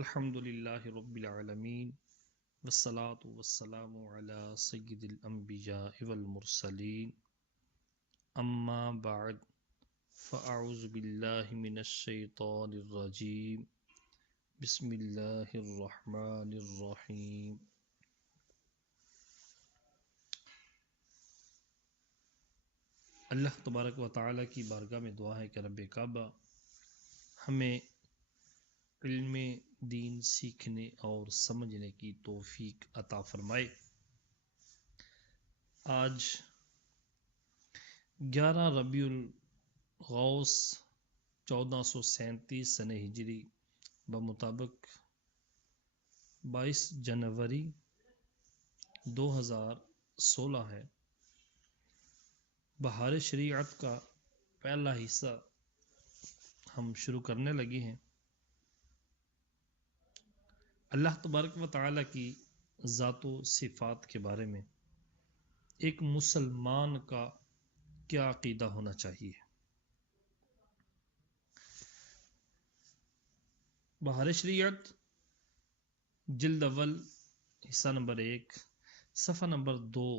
الحمد للہ رب العالمین والصلاة والسلام علی سید الانبیاء والمرسلین اما بعد فاعوذ باللہ من الشیطان الرجیم بسم اللہ الرحمن الرحیم اللہ تبارک و تعالی کی بارگاہ میں دعا ہے کہ رب کعبہ ہمیں علم دین سیکھنے اور سمجھنے کی توفیق عطا فرمائے۔ آج 11 ربیع الغوث 1437 سنہ ہجری بمطابق 22 جنوری 2016 ہے۔ بہار شریعت کا پہلا حصہ ہم شروع کرنے لگے ہیں۔ اللہ تبارک و تعالی کی ذات و صفات کے بارے میں ایک مسلمان کا کیا عقیدہ ہونا چاہیے۔ بہار شریعت جلد اول حصہ نمبر 1 صفحہ نمبر 2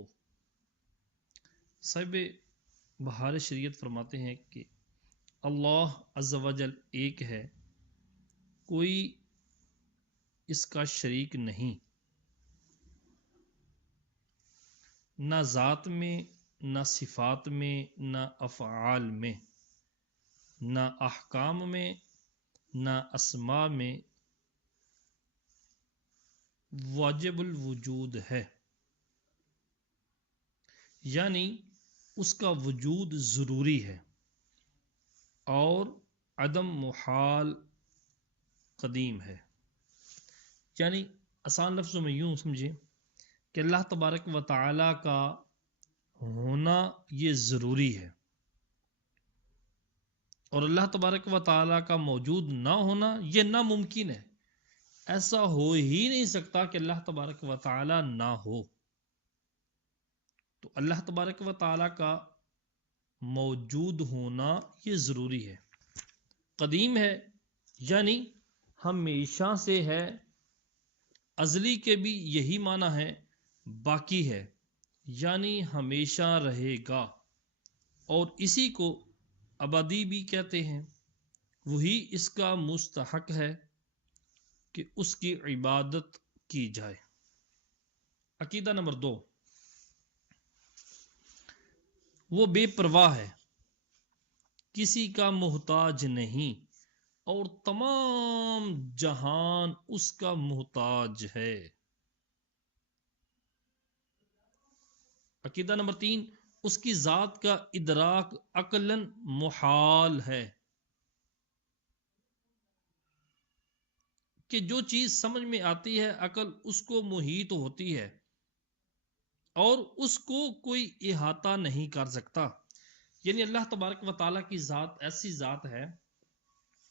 صاحب بہار شریعت فرماتے ہیں کہ اللہ عز و جل ایک ہے، کوئی اس کا شریک نہیں، نہ ذات میں، نہ صفات میں، نہ افعال میں، نہ احکام میں، نہ اسماء میں، واجب الوجود ہے، یعنی اس کا وجود ضروری ہے اور عدم محال قدیم ہے۔ یعنی آسان لفظوں میں یوں سمجھیں کہ اللہ تبارک و تعالی کا ہونا یہ ضروری ہے، اور اللہ تبارک و تعالی کا موجود نہ ہونا یہ ناممکن ہے۔ ایسا ہو ہی نہیں سکتا کہ اللہ تبارک و تعالی نہ ہو۔ تو اللہ تبارک و تعالی کا موجود ہونا یہ ضروری ہے۔ قدیم ہے یعنی ہمیشہ سے ہے، ازلی کے بھی یہی معنی ہے، باقی ہے یعنی ہمیشہ رہے گا، اور اسی کو ابدی بھی کہتے ہیں۔ وہی اس کا مستحق ہے کہ اس کی عبادت کی جائے۔ عقیدہ نمبر 2، وہ بے پرواہ ہے، کسی کا محتاج نہیں، اور تمام جہان اس کا محتاج ہے۔ عقیدہ نمبر 3، اس کی ذات کا ادراک عقلاً محال ہے، کہ جو چیز سمجھ میں آتی ہے عقل اس کو محیط ہوتی ہے اور اس کو کوئی احاطہ نہیں کر سکتا۔ یعنی اللہ تبارک و تعالیٰ کی ذات ایسی ذات ہے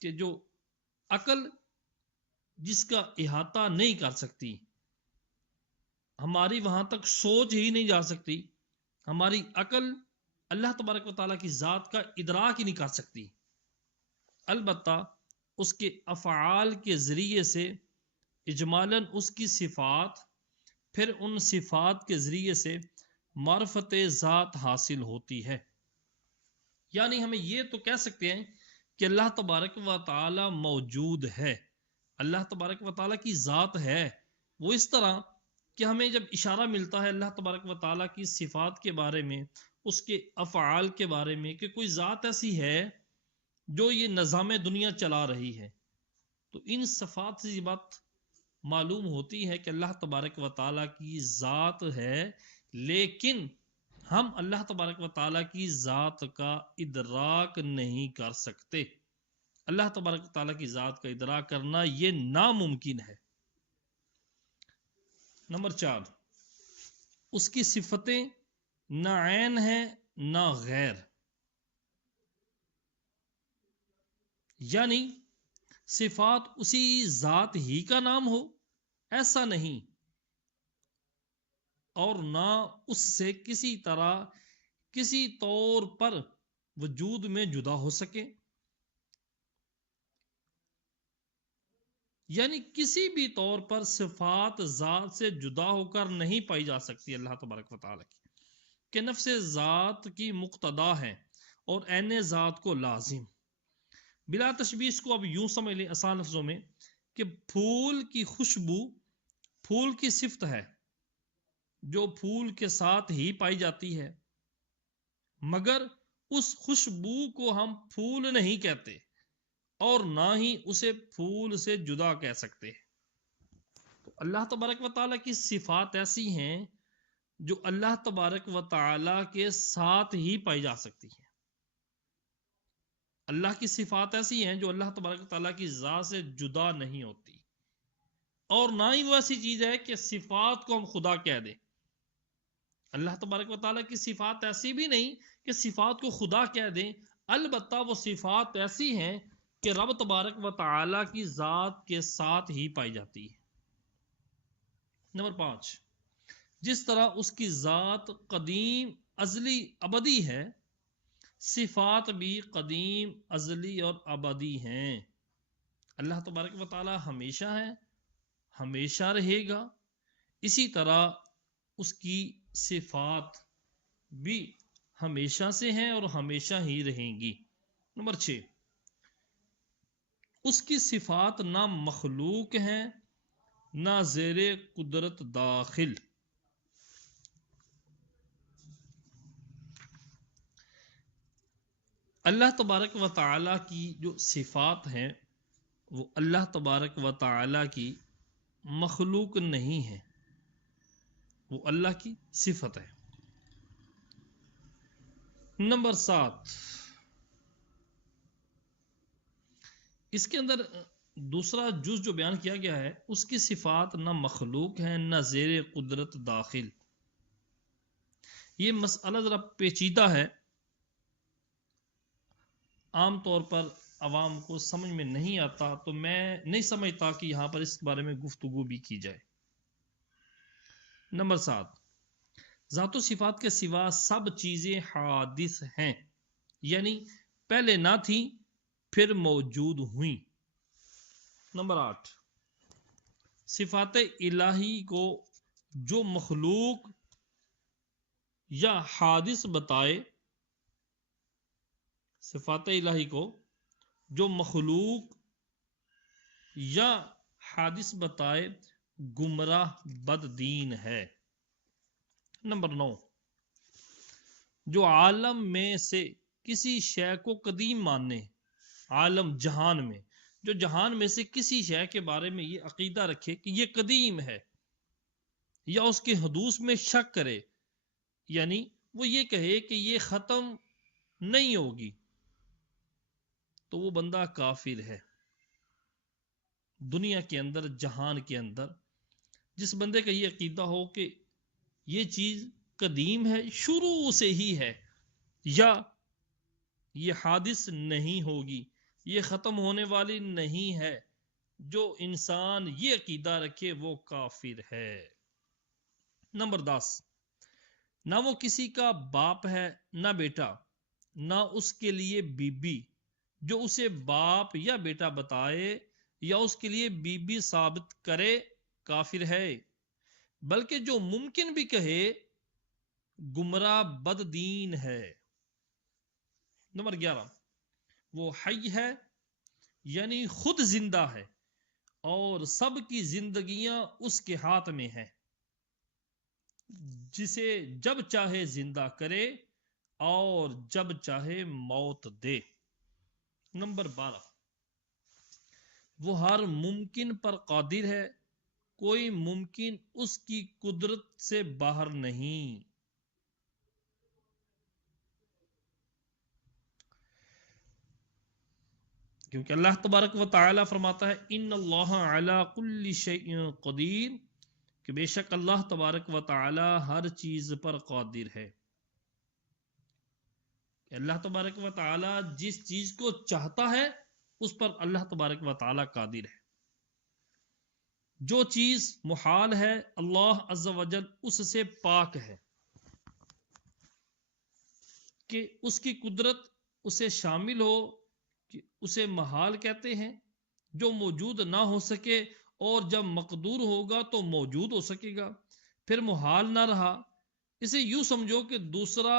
کہ جو عقل جس کا احاطہ نہیں کر سکتی، ہماری وہاں تک سوچ ہی نہیں جا سکتی، ہماری عقل اللہ تبارک و تعالیٰ کی ذات کا ادراک ہی نہیں کر سکتی۔ البتہ اس کے افعال کے ذریعے سے اجمالاً اس کی صفات، پھر ان صفات کے ذریعے سے معرفت ذات حاصل ہوتی ہے۔ یعنی ہمیں یہ تو کہہ سکتے ہیں کہ اللہ تبارک و تعالی موجود ہے، اللہ تبارک و تعالی کی ذات ہے۔ وہ اس طرح کہ ہمیں جب اشارہ ملتا ہے اللہ تبارک و تعالی کی صفات کے بارے میں، اس کے افعال کے بارے میں، کہ کوئی ذات ایسی ہے جو یہ نظام دنیا چلا رہی ہے، تو ان صفات سے یہ بات معلوم ہوتی ہے کہ اللہ تبارک و تعالیٰ کی ذات ہے، لیکن ہم اللہ تبارک و تعالیٰ کی ذات کا ادراک نہیں کر سکتے۔ اللہ تبارک و تعالیٰ کی ذات کا ادراک کرنا یہ ناممکن ہے۔ نمبر 4، اس کی صفتیں نہ عین ہے نہ غیر، یعنی صفات اسی ذات ہی کا نام ہو ایسا نہیں، اور نہ اس سے کسی طرح کسی طور پر وجود میں جدا ہو سکے۔ یعنی کسی بھی طور پر صفات ذات سے جدا ہو کر نہیں پائی جا سکتی اللہ تبارک و تعالیٰ کی، کہ نفس ذات کی مقتدا ہے اور عین ذات کو لازم۔ بلا تشبیہ اس کو اب یوں سمجھ لیں آسان لفظوں میں کہ پھول کی خوشبو پھول کی صفت ہے جو پھول کے ساتھ ہی پائی جاتی ہے، مگر اس خوشبو کو ہم پھول نہیں کہتے اور نہ ہی اسے پھول سے جدا کہہ سکتے۔ تو اللہ تبارک و تعالیٰ کی صفات ایسی ہیں جو اللہ تبارک و تعالیٰ کے ساتھ ہی پائی جا سکتی ہیں۔ اللہ کی صفات ایسی ہیں جو اللہ تبارک و تعالیٰ کی ذات سے جدا نہیں ہوتی، اور نہ ہی وہ ایسی چیز ہے کہ صفات کو ہم خدا کہہ دیں۔ اللہ تبارک و تعالیٰ کی صفات ایسی بھی نہیں کہ صفات کو خدا کہہ دیں، البتہ وہ صفات ایسی ہیں کہ رب تبارک و تعالیٰ کی ذات کے ساتھ ہی پائی جاتی ہے۔ نمبر 5، جس طرح اس کی ذات قدیم ازلی ابدی ہے، صفات بھی قدیم ازلی اور ابدی ہیں۔ اللہ تبارک و تعالیٰ ہمیشہ ہے، ہمیشہ رہے گا، اسی طرح اس کی صفات بھی ہمیشہ سے ہیں اور ہمیشہ ہی رہیں گی۔ نمبر 6، اس کی صفات نہ مخلوق ہیں نہ زیر قدرت داخل۔ اللہ تبارک و تعالیٰ کی جو صفات ہیں وہ اللہ تبارک و تعالیٰ کی مخلوق نہیں ہے، وہ اللہ کی صفت ہے۔ نمبر 7، اس کے اندر دوسرا جز جو بیان کیا گیا ہے، اس کی صفات نہ مخلوق ہیں نہ زیر قدرت داخل۔ یہ مسئلہ ذرا پیچیدہ ہے، عام طور پر عوام کو سمجھ میں نہیں آتا، تو میں نہیں سمجھتا کہ یہاں پر اس بارے میں گفتگو بھی کی جائے۔ نمبر 7، ذات و صفات کے سوا سب چیزیں حادث ہیں، یعنی پہلے نہ تھیں پھر موجود ہوئیں۔ نمبر 8، صفات الہی کو جو مخلوق یا حادث بتائے، صفات الہی کو جو مخلوق یا حادث بتائے گمراہ بد دین ہے۔ نمبر 9، جو عالم میں سے کسی شے کو قدیم مانے، عالم جہان میں جو جہان میں سے کسی شے کے بارے میں یہ عقیدہ رکھے کہ یہ قدیم ہے، یا اس کے حدوث میں شک کرے، یعنی وہ یہ کہے کہ یہ ختم نہیں ہوگی، تو وہ بندہ کافر ہے۔ دنیا کے اندر، جہان کے اندر جس بندے کا یہ عقیدہ ہو کہ یہ چیز قدیم ہے، شروع سے ہی ہے، یا یہ حادث نہیں ہوگی، یہ ختم ہونے والی نہیں ہے، جو انسان یہ عقیدہ رکھے وہ کافر ہے۔ نمبر 10، نہ وہ کسی کا باپ ہے نہ بیٹا، نہ اس کے لیے بیوی جو اسے باپ یا بیٹا بتائے یا اس کے لیے بیوی ثابت کرے کافر ہے، بلکہ جو ممکن بھی کہے گمراہ بد دین ہے۔ نمبر 11، وہ حی ہے یعنی خود زندہ ہے اور سب کی زندگیاں اس کے ہاتھ میں ہیں، جسے جب چاہے زندہ کرے اور جب چاہے موت دے۔ نمبر 12، وہ ہر ممکن پر قادر ہے، کوئی ممکن اس کی قدرت سے باہر نہیں۔ کیونکہ اللہ تبارک و تعالی فرماتا ہے ان اللہ علی کل شیء قدیر، کہ بے شک اللہ تبارک و تعالی ہر چیز پر قادر ہے۔ اللہ تبارک و تعالی جس چیز کو چاہتا ہے اس پر اللہ تبارک و تعالی قادر ہے۔ جو چیز محال ہے اللہ عز و جل اس سے پاک ہے کہ اس کی قدرت اسے شامل ہو کہ اسے محال کہتے ہیں، جو موجود نہ ہو سکے اور جب مقدور ہوگا تو موجود ہو سکے گا، پھر محال نہ رہا۔ اسے یوں سمجھو کہ دوسرا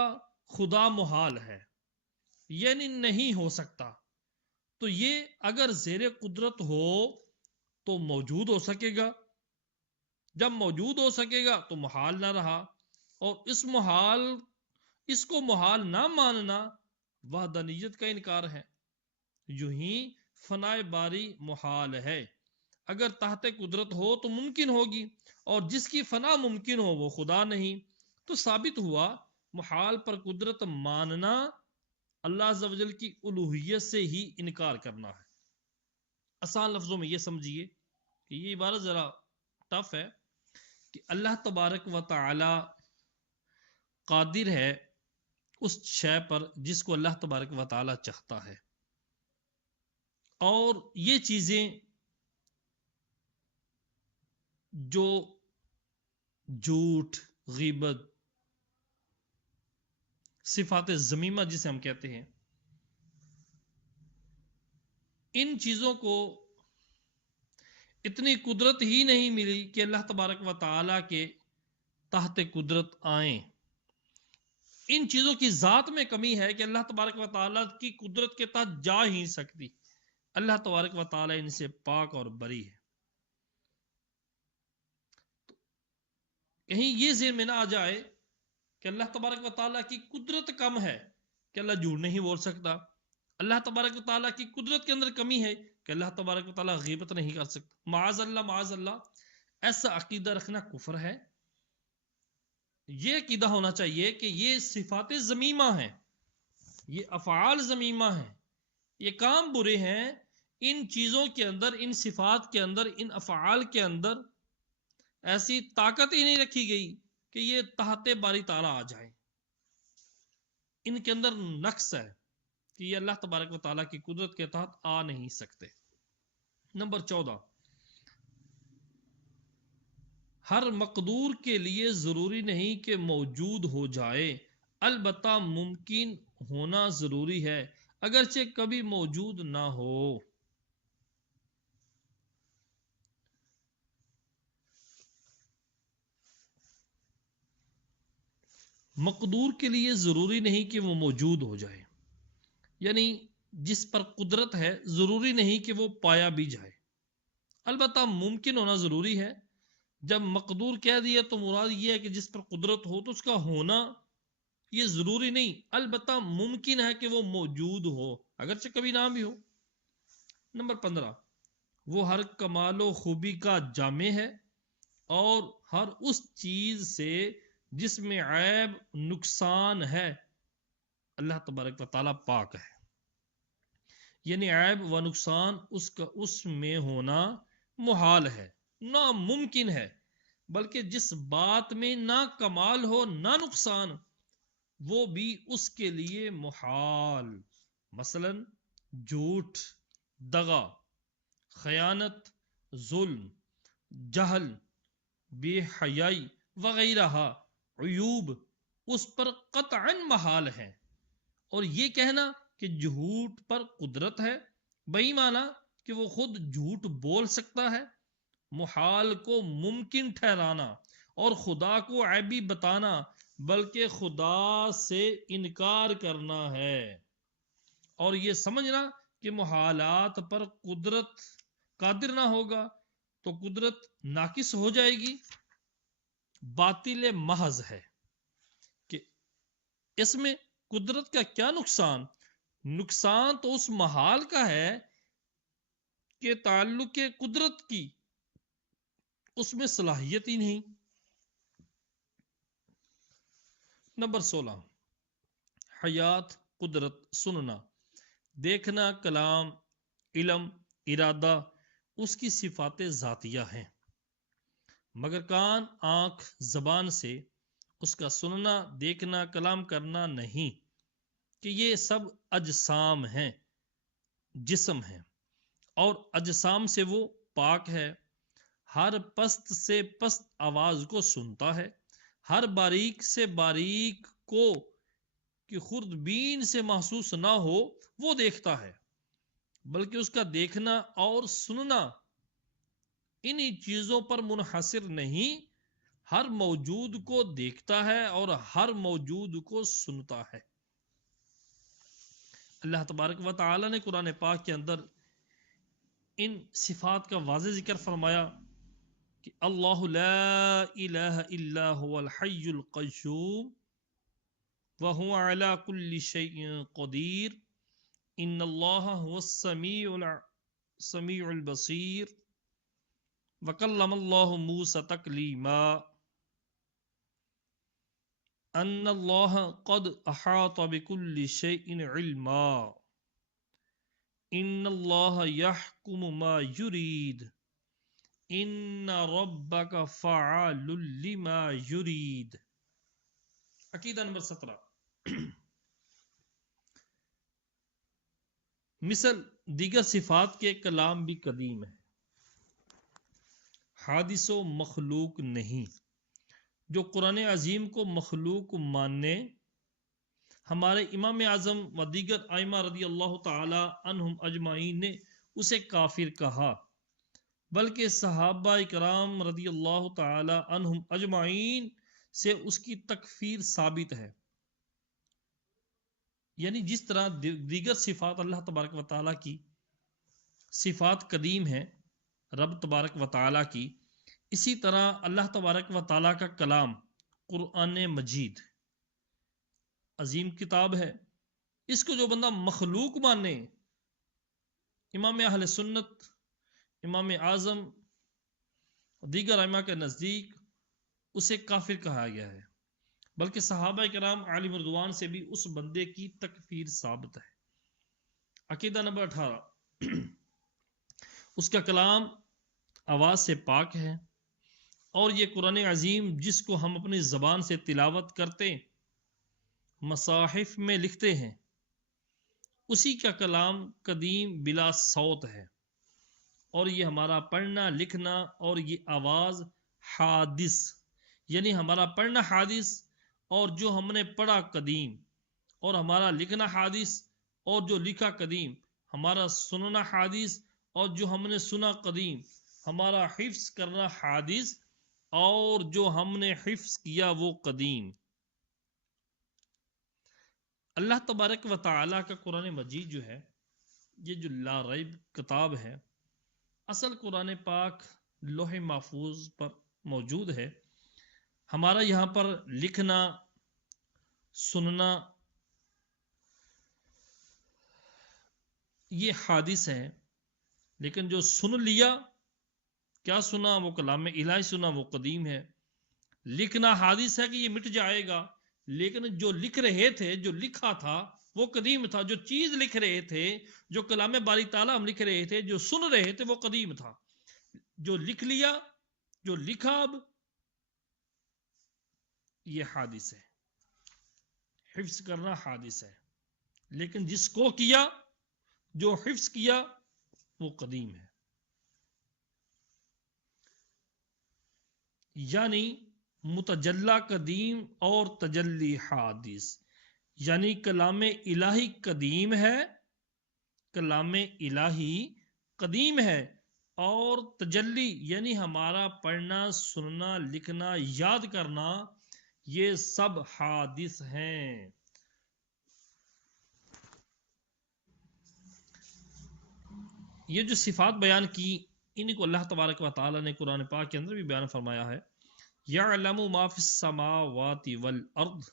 خدا محال ہے، یعنی نہیں ہو سکتا، تو یہ اگر زیر قدرت ہو تو موجود ہو سکے گا، جب موجود ہو سکے گا تو محال نہ رہا، اور اس کو محال نہ ماننا وحدانیت کا انکار ہے۔ یوں ہی فنائے باری محال ہے، اگر تحت قدرت ہو تو ممکن ہوگی، اور جس کی فنا ممکن ہو وہ خدا نہیں، تو ثابت ہوا محال پر قدرت ماننا اللہ عز و جل کی الوہیت سے ہی انکار کرنا ہے۔ آسان لفظوں میں یہ سمجھیے کہ یہ عبارت ذرا ٹف ہے کہ اللہ تبارک و تعالی قادر ہے اس شے پر جس کو اللہ تبارک و تعالی چاہتا ہے، اور یہ چیزیں جو جھوٹ، غیبت، صفات ذمیمہ جسے ہم کہتے ہیں، ان چیزوں کو اتنی قدرت ہی نہیں ملی کہ اللہ تبارک و تعالی کے تحت قدرت آئیں۔ ان چیزوں کی ذات میں کمی ہے کہ اللہ تبارک و تعالی کی قدرت کے تحت جا ہی نہیں سکتی، اللہ تبارک و تعالی ان سے پاک اور بری ہے۔ کہیں یہ ذہن میں نہ آ جائے کہ اللہ تبارک و تعالیٰ کی قدرت کم ہے کہ اللہ جھوٹ نہیں بول سکتا، اللہ تبارک و تعالیٰ کی قدرت کے اندر کمی ہے کہ اللہ تبارک و تعالیٰ غیبت نہیں کر سکتا۔ معاذ اللہ، معاذ اللہ، ایسا عقیدہ رکھنا کفر ہے۔ یہ عقیدہ ہونا چاہیے کہ یہ صفات ذمیمہ ہیں، یہ افعال ذمیمہ ہیں، یہ کام برے ہیں، ان چیزوں کے اندر، ان صفات کے اندر، ان افعال کے اندر ایسی طاقت ہی نہیں رکھی گئی کہ یہ تحت باری تعالیٰ آ جائیں۔ ان کے اندر نقص ہے کہ یہ اللہ تبارک و تعالیٰ کی قدرت کے تحت آ نہیں سکتے۔ نمبر 14، ہر مقدور کے لیے ضروری نہیں کہ موجود ہو جائے، البتہ ممکن ہونا ضروری ہے اگرچہ کبھی موجود نہ ہو۔ مقدور کے لیے ضروری نہیں کہ وہ موجود ہو جائے، یعنی جس پر قدرت ہے ضروری نہیں کہ وہ پایا بھی جائے، البتہ ممکن ہونا ضروری ہے۔ جب مقدور کہہ دیا تو مراد یہ ہے کہ جس پر قدرت ہو تو اس کا ہونا یہ ضروری نہیں، البتہ ممکن ہے کہ وہ موجود ہو اگرچہ کبھی نہ بھی ہو۔ نمبر 15، وہ ہر کمال و خوبی کا جامع ہے اور ہر اس چیز سے جس میں عیب، نقصان ہے، اللہ تبارک و تعالیٰ پاک ہے، یعنی عیب و نقصان اس میں ہونا محال ہے، ناممکن ہے، بلکہ جس بات میں نہ کمال ہو نہ نقصان وہ بھی اس کے لیے محال، مثلا جھوٹ، دغا، خیانت، ظلم، جہل، بے حیائی وغیرہ عیوب اس پر قطعاً محال ہے۔ اور یہ کہنا کہ جھوٹ پر قدرت ہے، بہی معنی کہ وہ خود جھوٹ بول سکتا ہے، محال کو ممکن ٹھہرانا اور خدا کو عیبی بتانا بلکہ خدا سے انکار کرنا ہے، اور یہ سمجھنا کہ محالات پر قدرت قادر نہ ہوگا تو قدرت ناقص ہو جائے گی، باطل محض ہے۔ کہ اس میں قدرت کا کیا نقصان؟ نقصان تو اس محال کا ہے کہ تعلق قدرت کی اس میں صلاحیت ہی نہیں۔ نمبر 16، حیات، قدرت، سننا، دیکھنا، کلام، علم، ارادہ اس کی صفات ذاتیہ ہیں، مگر کان، آنکھ، زبان سے اس کا سننا، دیکھنا، کلام کرنا نہیں، کہ یہ سب اجسام ہیں، جسم ہیں، اور اجسام سے وہ پاک ہے، ہر پست سے پست آواز کو سنتا ہے، ہر باریک سے باریک کو کہ خوردبین سے محسوس نہ ہو وہ دیکھتا ہے، بلکہ اس کا دیکھنا اور سننا انہی چیزوں پر منحصر نہیں، ہر موجود کو دیکھتا ہے اور ہر موجود کو سنتا ہے۔ اللہ تبارک و تعالی نے قرآن پاک کے اندر ان صفات کا واضح ذکر فرمایا کہ اللہ لا الہ الا هو الحی القیوم وهو علی کل شیء قدیر ان اللہ هو السمیع البصیر وکلم اللہ موسی تکلیما ان اللہ قد احاط بكل شیء علما ان اللہ یحکم ما یرید ان ربک فعال لما یرید۔ عقیدہ نمبر 17، مثل دیگر صفات کے کلام بھی قدیم ہے، حادث و مخلوق نہیں۔ جو قرآن عظیم کو مخلوق ماننے، ہمارے امام اعظم و دیگر ائمہ رضی اللہ تعالی عنہم اجمعین نے اسے کافر کہا، بلکہ صحابہ کرام رضی اللہ تعالی عنہم اجمعین سے اس کی تکفیر ثابت ہے۔ یعنی جس طرح دیگر صفات اللہ تبارک و تعالی کی صفات قدیم ہیں رب تبارک و تعالی کی، اسی طرح اللہ تبارک و تعالی کا کلام قرآن مجید عظیم کتاب ہے، اس کو جو بندہ مخلوق مانے، امام اہل سنت، امام اعظم دیگر ائمہ کے نزدیک اسے کافر کہا گیا ہے، بلکہ صحابہ کرام علیہم رضوان سے بھی اس بندے کی تکفیر ثابت ہے۔ عقیدہ نمبر 18، اس کا کلام آواز سے پاک ہے، اور یہ قرآن عظیم جس کو ہم اپنی زبان سے تلاوت کرتے، مصاحف میں لکھتے ہیں، اسی کا کلام قدیم بلا صوت ہے، اور یہ ہمارا پڑھنا لکھنا اور یہ آواز حادث، یعنی ہمارا پڑھنا حادث اور جو ہم نے پڑھا قدیم، اور ہمارا لکھنا حادث اور جو لکھا قدیم، ہمارا سننا حادث اور جو ہم نے سنا قدیم، ہمارا حفظ کرنا حادث اور جو ہم نے حفظ کیا وہ قدیم۔ اللہ تبارک و تعالی کا قرآن مجید جو ہے، یہ جو لا ریب کتاب ہے، اصل قرآن پاک لوح محفوظ پر موجود ہے۔ ہمارا یہاں پر لکھنا سننا یہ حادث ہے، لیکن جو سن لیا، کیا سنا، وہ کلام الہی سنا، وہ قدیم ہے۔ لکھنا حادث ہے کہ یہ مٹ جائے گا، لیکن جو لکھ رہے تھے، جو لکھا تھا وہ قدیم تھا، جو چیز لکھ رہے تھے، جو کلام باری تعالیٰ ہم لکھ رہے تھے، جو سن رہے تھے وہ قدیم تھا۔ جو لکھ لیا، جو لکھا اب یہ حادث ہے، حفظ کرنا حادث ہے، لیکن جس کو کیا، جو حفظ کیا وہ قدیم ہے۔ یعنی متجلا قدیم اور تجلی حادث، یعنی کلام الہی قدیم ہے، کلام الہی قدیم ہے، اور تجلی یعنی ہمارا پڑھنا سننا لکھنا یاد کرنا یہ سب حادث ہیں۔ یہ جو صفات بیان کی، انہیں کو اللہ تبارک و تعالی نے قرآن پاک کے اندر بھی بیان فرمایا ہے، یعلم ما فی السماوات والارض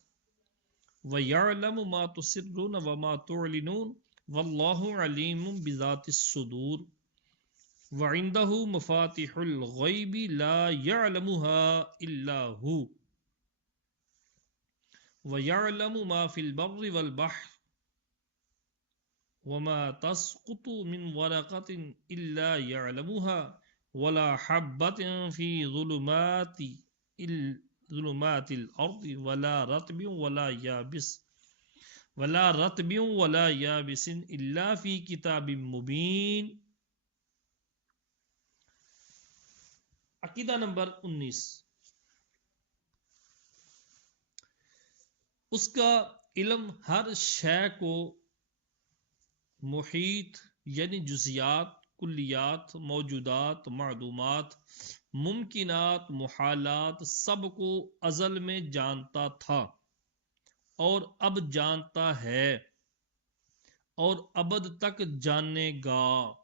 ویعلم ما تسرون وما تعلنون واللہ علیم بذات الصدور وعنده مفاتح الغیب لا يعلمها الا هو ويعلم ما في البر والبحر وما تسقط من ورقة إلا يعلمها ولا حبة في ظلمات الأرض ولا رطب ولا يابس إلا في كتاب مبين۔ عقیدہ نمبر 19، اس کا علم ہر شے کو محیط یعنی جزیات، کلیات، موجودات، معدومات، ممکنات، محالات سب کو ازل میں جانتا تھا اور اب جانتا ہے اور ابد تک جاننے گا۔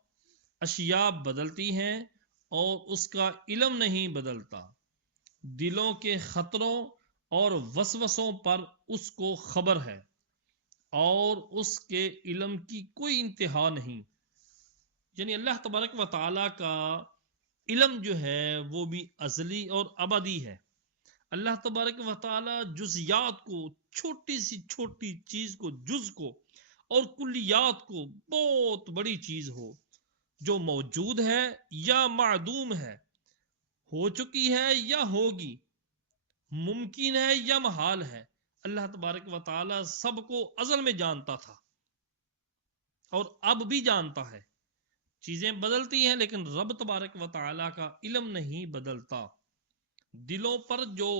اشیاء بدلتی ہیں اور اس کا علم نہیں بدلتا۔ دلوں کے خطروں اور وسوسوں پر اس کو خبر ہے اور اس کے علم کی کوئی انتہا نہیں۔ یعنی اللہ تبارک و تعالی کا علم جو ہے وہ بھی ازلی اور ابدی ہے۔ اللہ تبارک و تعالی جزیات کو، چھوٹی سی چھوٹی چیز کو، جز کو، اور کلیات کو، بہت بڑی چیز ہو جو موجود ہے یا معدوم ہے، ہو چکی ہے یا ہوگی، ممکن ہے یا محال ہے، اللہ تبارک و تعالی سب کو ازل میں جانتا تھا اور اب بھی جانتا ہے۔ چیزیں بدلتی ہیں لیکن رب تبارک و تعالی کا علم نہیں بدلتا۔ دلوں پر جو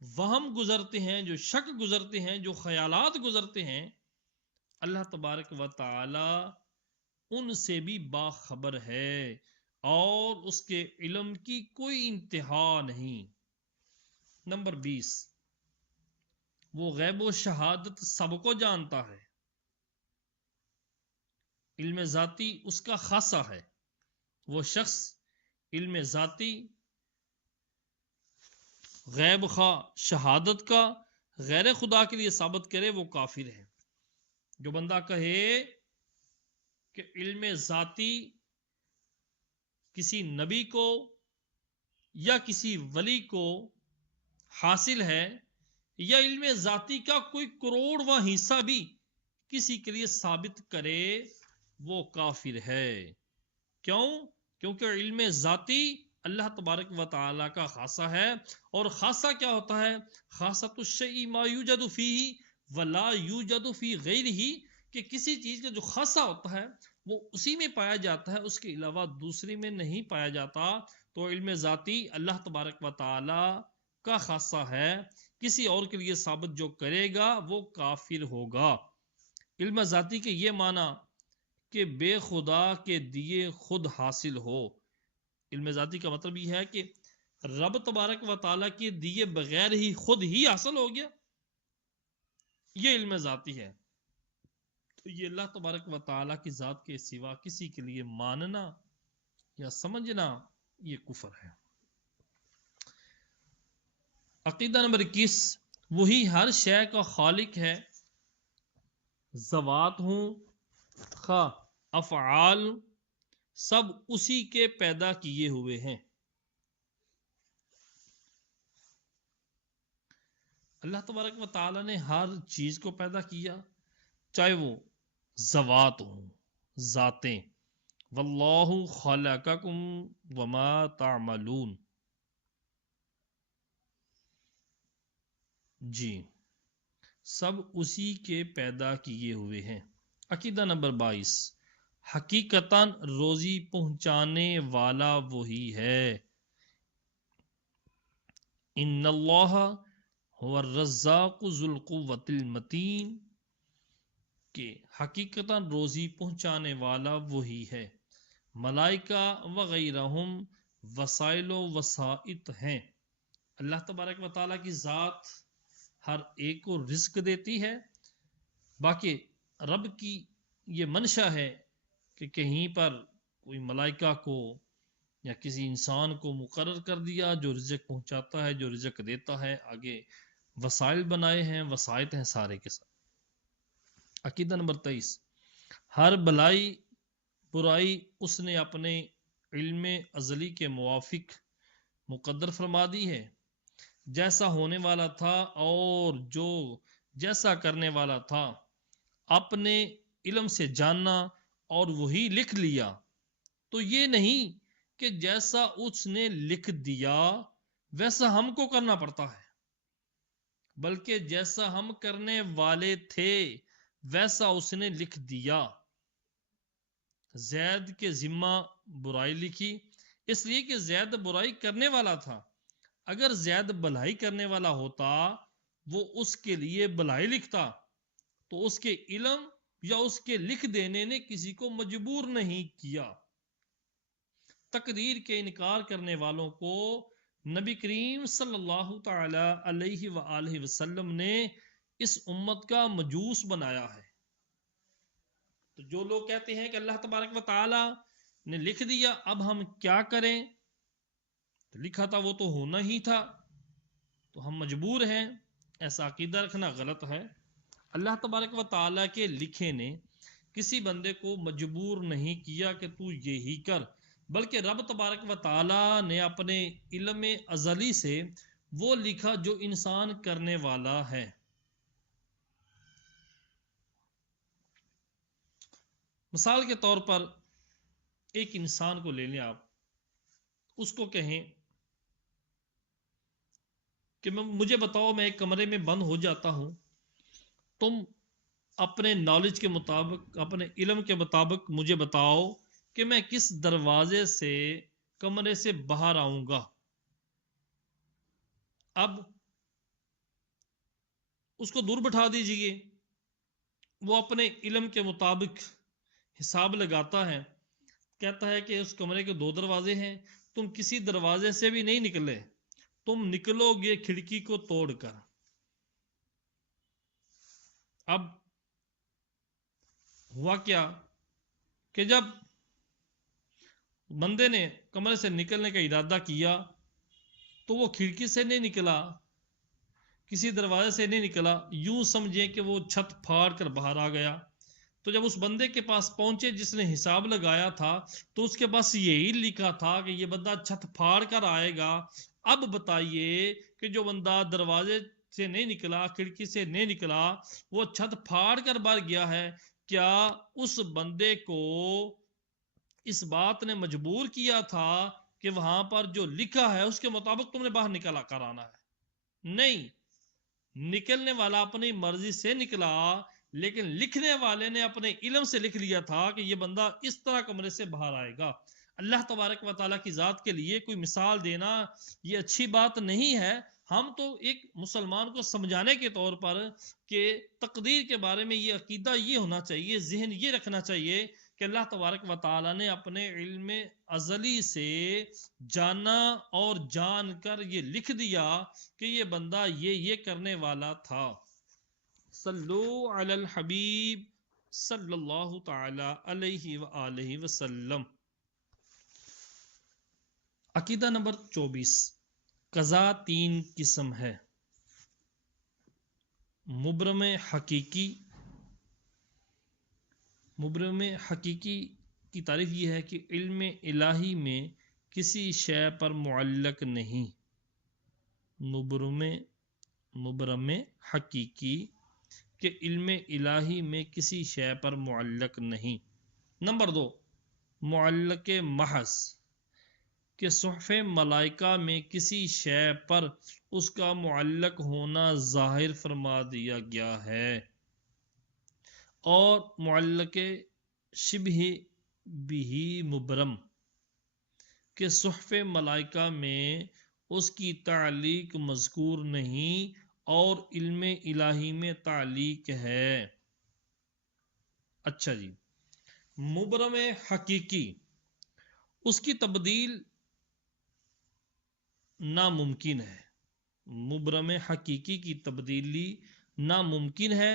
وہم گزرتے ہیں، جو شک گزرتے ہیں، جو خیالات گزرتے ہیں، اللہ تبارک و تعالی ان سے بھی باخبر ہے اور اس کے علم کی کوئی انتہا نہیں۔ نمبر 20، وہ غیب و شہادت سب کو جانتا ہے۔ علم ذاتی اس کا خاصہ ہے۔ وہ شخص علم ذاتی، غیب خواہ شہادت کا غیر خدا کے لیے ثابت کرے وہ کافر ہے۔ جو بندہ کہے کہ علم ذاتی کسی نبی کو یا کسی ولی کو حاصل ہے، یا علم ذاتی کا کوئی کروڑواں حصہ بھی کسی کے لیے ثابت کرے، وہ کافر ہے۔ کیوں؟ کیونکہ علم ذاتی اللہ تبارک و تعالی کا خاصہ ہے، اور خاصہ کیا ہوتا ہے؟ خاصۃ الشیء ما یوجد فیہ ولا یوجد فی غیرہ، کہ کسی چیز کا جو خاصہ ہوتا ہے وہ اسی میں پایا جاتا ہے، اس کے علاوہ دوسری میں نہیں پایا جاتا۔ تو علم ذاتی اللہ تبارک و تعالی کا خاصہ ہے، کسی اور کے لیے ثابت جو کرے گا وہ کافر ہوگا۔ علم ذاتی کے یہ معنی کہ بے خدا کے دیے خود حاصل ہو۔ علم ذاتی کا مطلب یہ ہے کہ رب تبارک و تعالیٰ کے دیے بغیر ہی خود ہی حاصل ہو گیا، یہ علم ذاتی ہے۔ تو یہ اللہ تبارک و تعالیٰ کی ذات کے سوا کسی کے لیے ماننا یا سمجھنا یہ کفر ہے۔ عقیدہ نمبر 21، وہی ہر شے کا خالق ہے، ذوات ہوں خواہ افعال سب اسی کے پیدا کیے ہوئے ہیں۔ اللہ تبارک و تعالی نے ہر چیز کو پیدا کیا، چاہے وہ ذوات ہوں، ذاتیں۔ واللہ خلقکم وما تعملون، جی سب اسی کے پیدا کیے ہوئے ہیں۔ عقیدہ نمبر 22، حقیقتاً روزی پہنچانے والا وہی ہے۔ ان اللہ هو الرزاق ذو القوۃ المتین، کہ حقیقتاً روزی پہنچانے والا وہی ہے۔ ملائکہ وغیرہم وسائل و وسائط ہیں۔ اللہ تبارک و تعالیٰ کی ذات ہر ایک کو رزق دیتی ہے، باقی رب کی یہ منشا ہے کہ کہیں پر کوئی ملائکہ کو یا کسی انسان کو مقرر کر دیا جو رزق پہنچاتا ہے، جو رزق دیتا ہے، آگے وسائل بنائے ہیں، وسائط ہیں سارے کے ساتھ۔ عقیدہ نمبر 23، ہر بلائی برائی اس نے اپنے علم ازلی کے موافق مقدر فرما دی ہے۔ جیسا ہونے والا تھا اور جو جیسا کرنے والا تھا اپنے علم سے جاننا اور وہی لکھ لیا۔ تو یہ نہیں کہ جیسا اس نے لکھ دیا ویسا ہم کو کرنا پڑتا ہے، بلکہ جیسا ہم کرنے والے تھے ویسا اس نے لکھ دیا۔ زید کے ذمہ برائی لکھی اس لیے کہ زید برائی کرنے والا تھا، اگر زید بھلائی کرنے والا ہوتا وہ اس کے لیے بھلائی لکھتا، تو اس کے علم یا اس کے لکھ دینے نے کسی کو مجبور نہیں کیا۔ تقدیر کے انکار کرنے والوں کو نبی کریم صلی اللہ تعالی علیہ وآلہ وسلم نے اس امت کا مجوس بنایا ہے۔ تو جو لوگ کہتے ہیں کہ اللہ تبارک و تعالی نے لکھ دیا، اب ہم کیا کریں، تو لکھا تھا وہ تو ہونا ہی تھا، تو ہم مجبور ہیں، ایسا عقیدہ رکھنا غلط ہے۔ اللہ تبارک و تعالی کے لکھے نے کسی بندے کو مجبور نہیں کیا کہ تو یہی کر، بلکہ رب تبارک و تعالی نے اپنے علم ازلی سے وہ لکھا جو انسان کرنے والا ہے۔ مثال کے طور پر ایک انسان کو لے لیں آپ، اس کو کہیں کہ مجھے بتاؤ، میں ایک کمرے میں بند ہو جاتا ہوں، تم اپنے نالج کے مطابق، اپنے علم کے مطابق مجھے بتاؤ کہ میں کس دروازے سے کمرے سے باہر آؤں گا۔ اب اس کو دور بٹھا دیجئے، وہ اپنے علم کے مطابق حساب لگاتا ہے، کہتا ہے کہ اس کمرے کے 2 دروازے ہیں، تم کسی دروازے سے بھی نہیں نکلے، تم نکلو گے کھڑکی کو توڑ کر۔ اب ہوا کیا کہ جب بندے نے کمرے سے نکلنے کا ارادہ کیا تو وہ کھڑکی سے نہیں نکلا، کسی دروازے سے نہیں نکلا، یوں سمجھیں کہ وہ چھت پھاڑ کر باہر آ گیا۔ تو جب اس بندے کے پاس پہنچے جس نے حساب لگایا تھا، تو اس کے پاس یہی لکھا تھا کہ یہ بندہ چھت پھاڑ کر آئے گا۔ اب بتائیے کہ جو بندہ دروازے سے نہیں نکلا، کھڑکی سے نہیں نکلا، وہ چھت پھاڑ کر باہر گیا ہے، کیا اس بندے کو اس بات نے مجبور کیا تھا کہ وہاں پر جو لکھا ہے اس کے مطابق تم نے باہر نکلا کر آنا ہے؟ نہیں، نکلنے والا اپنی مرضی سے نکلا، لیکن لکھنے والے نے اپنے علم سے لکھ لیا تھا کہ یہ بندہ اس طرح کمرے سے باہر آئے گا۔ اللہ تبارک و تعالیٰ کی ذات کے لیے کوئی مثال دینا یہ اچھی بات نہیں ہے۔ ہم تو ایک مسلمان کو سمجھانے کے طور پر کہ تقدیر کے بارے میں یہ عقیدہ یہ ہونا چاہیے، ذہن یہ رکھنا چاہیے کہ اللہ تبارک و تعالیٰ نے اپنے علم ازلی سے جانا اور جان کر یہ لکھ دیا کہ یہ بندہ یہ کرنے والا تھا۔ صلو علی الحبیب صلی اللہ تعالی علیہ وآلہ وسلم۔ عقیدہ نمبر 24، قضا 3 قسم ہے: مبرم حقیقی۔ مبرم حقیقی کی تعریف یہ ہے کہ علم الہی میں کسی شے پر معلق نہیں۔ مبرم حقیقی کہ علم الہی میں کسی شے پر معلق نہیں۔ نمبر 2، معلق محض کہ صحف ملائکہ میں کسی شے پر اس کا معلق ہونا ظاہر فرما دیا گیا ہے۔ اور معلق شبہ بھی مبرم کہ صحف ملائکہ میں اس کی تعلیق مذکور نہیں اور علم الہی میں تعلیق ہے۔ اچھا جی، مبرم حقیقی، اس کی تبدیل ناممکن ہے۔ مبرم حقیقی کی تبدیلی ناممکن ہے۔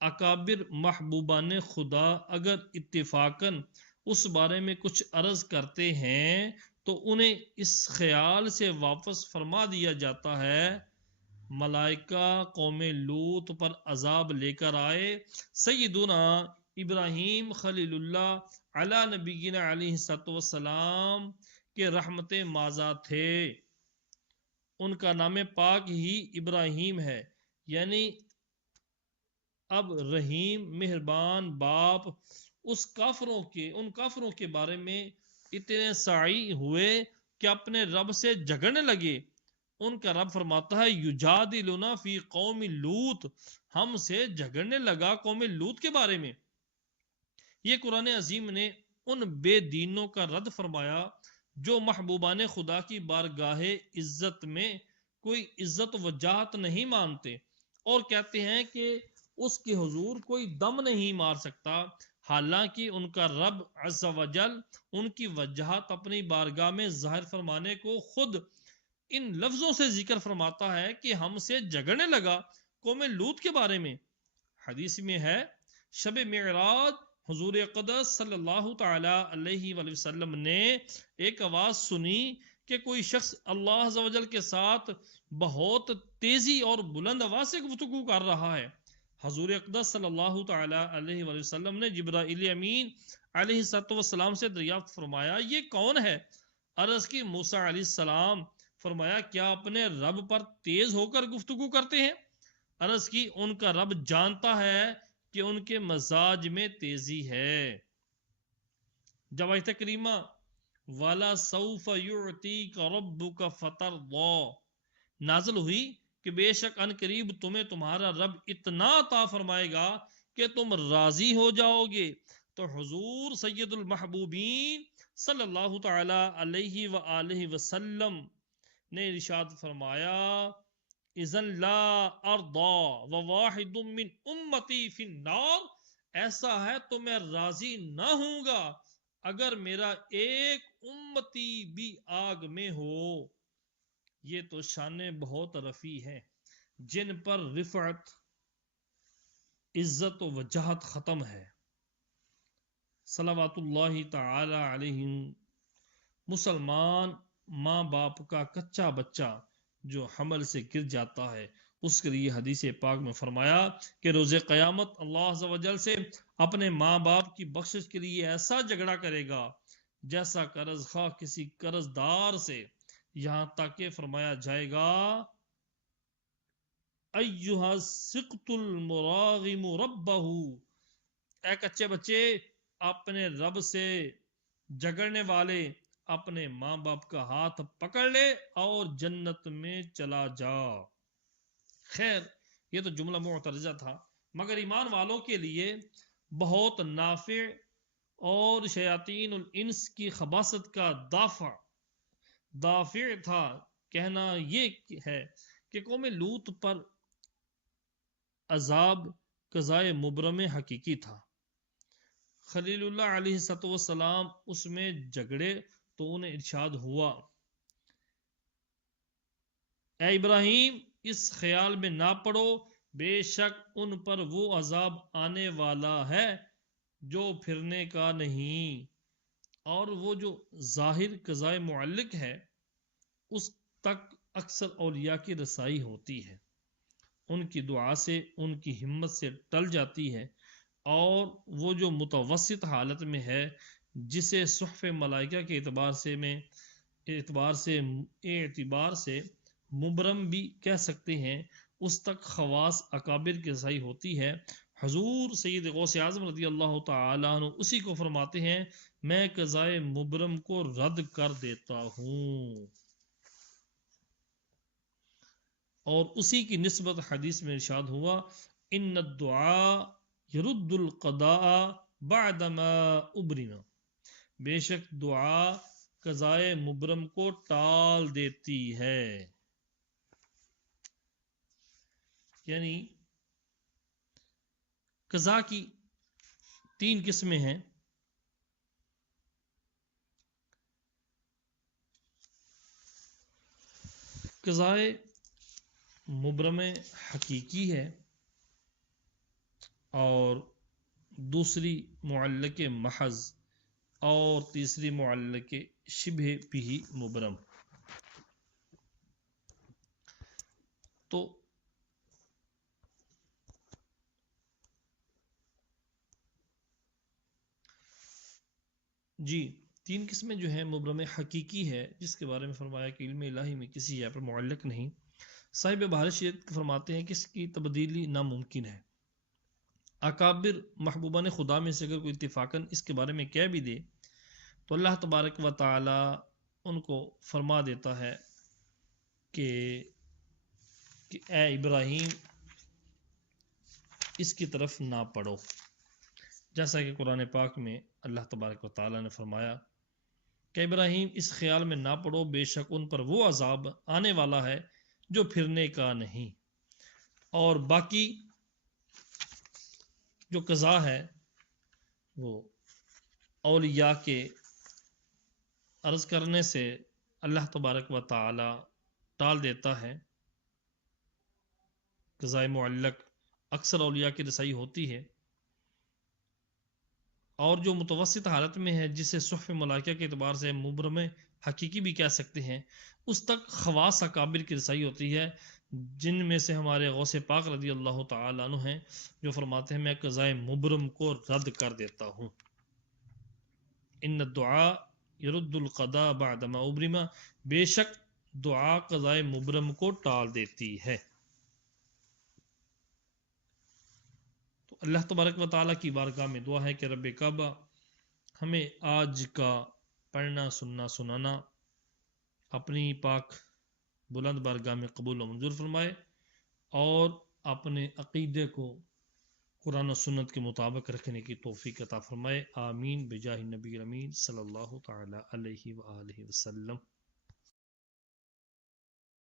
اکابر محبوبان خدا اگر اتفاقاً اس بارے میں کچھ عرض کرتے ہیں تو انہیں اس خیال سے واپس فرما دیا جاتا ہے ملائکہ قوم لوط پر عذاب لے کر آئے، سیدنا ابراہیم خلیل اللہ علی نبینا علیہ السلام کے رحمت مازہ تھے، ان کا نام پاک ہی ابراہیم ہے، یعنی اب رحیم مہربان باپ ان کافروں کے بارے میں اتنے سعی ہوئے کہ اپنے رب سے جھگڑنے لگے۔ ان کا رب فرماتا ہے یجادلنا فی قوم لوط، ہم سے جھگڑنے لگا قوم لوط کے بارے میں۔ یہ قرآن عظیم نے ان بے دینوں کا رد فرمایا جو محبوبان خدا کی بارگاہ عزت میں کوئی عزت و وجاہت نہیں مانتے اور کہتے ہیں کہ اس کے حضور کوئی دم نہیں مار سکتا، حالانکہ ان کا رب عز و جل ان کی وجہات اپنی بارگاہ میں ظاہر فرمانے کو خود ان لفظوں سے ذکر فرماتا ہے کہ ہم سے جھگڑنے لگا قوم لوط کے بارے میں۔ حدیث میں ہے شب معراج حضور اقدس صلی اللہ تعالی علیہ وآلہ وسلم نے ایک آواز سنی کہ کوئی شخص اللہ عز و جل کے ساتھ بہت تیزی اور بلند آواز سے گفتگو کر رہا ہے۔ حضور اقدس صلی اللہ تعالی علیہ وآلہ وسلم نے جبرائیل امین علیہ السلام سے دریافت فرمایا یہ کون ہے؟ عرض کی موسیٰ علیہ السلام۔ فرمایا کیا اپنے رب پر تیز ہو کر گفتگو کرتے ہیں؟ عرض کی ان کا رب جانتا ہے کہ ان کے مزاج میں تیزی ہے۔ جب آیت کریمہ وَلَا سَوْفَ يُعْتِيكَ رَبُّكَ فَتَرْضَىٰ نازل ہوئی کہ بے شک ان قریب تمہیں تمہارا رب اتنا عطا فرمائے گا کہ تم راضی ہو جاؤ گے، تو حضور سید المحبوبین صلی اللہ تعالی علیہ وآلہ وسلم نے ارشاد فرمایا اذن لا ارضا وواحد من امتی فی النار، ایسا ہے تو میں راضی نہ ہوں گا اگر میرا ایک امتی بھی آگ میں ہو۔ یہ تو شان بہت رفیع ہے جن پر رفعت عزت و وجاہت ختم ہے۔ صلوات اللہ تعالی علیہ۔ مسلمان ماں باپ کا کچا بچہ جو حمل سے گر جاتا ہے اس کے لیے حدیث پاک میں فرمایا کہ روز قیامت اللہ عز و جل سے اپنے ماں باپ کی بخشش کے لیے ایسا جھگڑا کرے گا جیسا قرض خواہ کسی قرض دار سے، یہاں تک کہ فرمایا جائے گا ایھا السقط المراغم ربہ، اے کچے بچے اپنے رب سے جھگڑنے والے اپنے ماں باپ کا ہاتھ پکڑ لے اور جنت میں چلا جا۔ خیر یہ تو جملہ معترضہ تھا، مگر ایمان والوں کے لیے بہت نافع اور شیاطین الانس کی خباثت کا دافع تھا۔ کہنا یہ ہے کہ قوم لوط پر عذاب قضائے مبرم حقیقی تھا۔ خلیل اللہ علیہ السلام اس میں جھگڑے تو انہیں ارشاد ہوا اے ابراہیم اس خیال میں نہ پڑو، بے شک ان پر وہ عذاب آنے والا ہے جو پھرنے کا نہیں، اور وہ جو ظاہر قضائے معلق ہے اس تک اکثر اولیاء کی رسائی ہوتی ہے، ان کی دعا سے ان کی ہمت سے ٹل جاتی ہے، اور وہ جو متوسط حالت میں ہے جسے صحف ملائکہ کے اعتبار سے مبرم بھی کہہ سکتے ہیں، اس تک خواص اکابر کی رسائی ہوتی ہے۔ حضور سید غوث اعظم رضی اللہ تعالیٰ عنہ اسی کو فرماتے ہیں میں قضائے مبرم کو رد کر دیتا ہوں، اور اسی کی نسبت حدیث میں ارشاد ہوا ان الدعاء یرد القضاء بعدما ابرم، بے شک دعا قضائے مبرم کو ٹال دیتی ہے۔ یعنی قضاء کی 3 قسمیں ہیں۔ قضائے مبرم حقیقی ہے، اور دوسری معلق محض، اور تیسری معلق شبہ بھی مبرم۔ تو جی 3 قسمیں جو ہیں مبرم حقیقی ہے جس کے بارے میں فرمایا کہ علم الہی میں کسی جگہ پر معلق نہیں۔ صاحب بہار شریعت فرماتے ہیں کہ اس کی تبدیلی ناممکن ہے۔ اکابر محبوبان خدا میں سے اگر کوئی اتفاقاً اس کے بارے میں کہہ بھی دے تو اللہ تبارک و تعالی ان کو فرما دیتا ہے کہ اے ابراہیم اس کی طرف نہ پڑھو، جیسا کہ قرآن پاک میں اللہ تبارک و تعالی نے فرمایا کہ ابراہیم اس خیال میں نہ پڑو، بے شک ان پر وہ عذاب آنے والا ہے جو پھرنے کا نہیں۔ اور باقی جو قضا ہے وہ اولیاء کے عرض کرنے سے اللہ تبارک و تعالی ٹال دیتا ہے. قضاء معلق اکثر اولیاء کی رسائی ہوتی ہے، اور جو متوسط حالت میں ہے جسے صحف ملائکہ کے اعتبار سے مبرم حقیقی بھی کہہ سکتے ہیں، اس تک خواص اکابر کی رسائی ہوتی ہے، جن میں سے ہمارے غوث پاک رضی اللہ تعالیٰ عنہ ہیں، جو فرماتے ہیں میں قضاء مبرم کو رد کر دیتا ہوں. ان الدعاء يرد القضاء بعد ما ابرم، بے شک دعا قضاء مبرم کو ٹال دیتی ہے. تو اللہ تبارک و تعالیٰ کی بارگاہ میں دعا ہے کہ رب کعبہ ہمیں آج کا پڑھنا سننا سنانا اپنی پاک بلند بارگاہ میں قبول و منظور فرمائے، اور اپنے عقیدے کو قرآن و سنت کے مطابق رکھنے کی توفیق عطا فرمائے. آمین بجاہ نبی امین صلی اللہ تعالی علیہ وآلہ وسلم.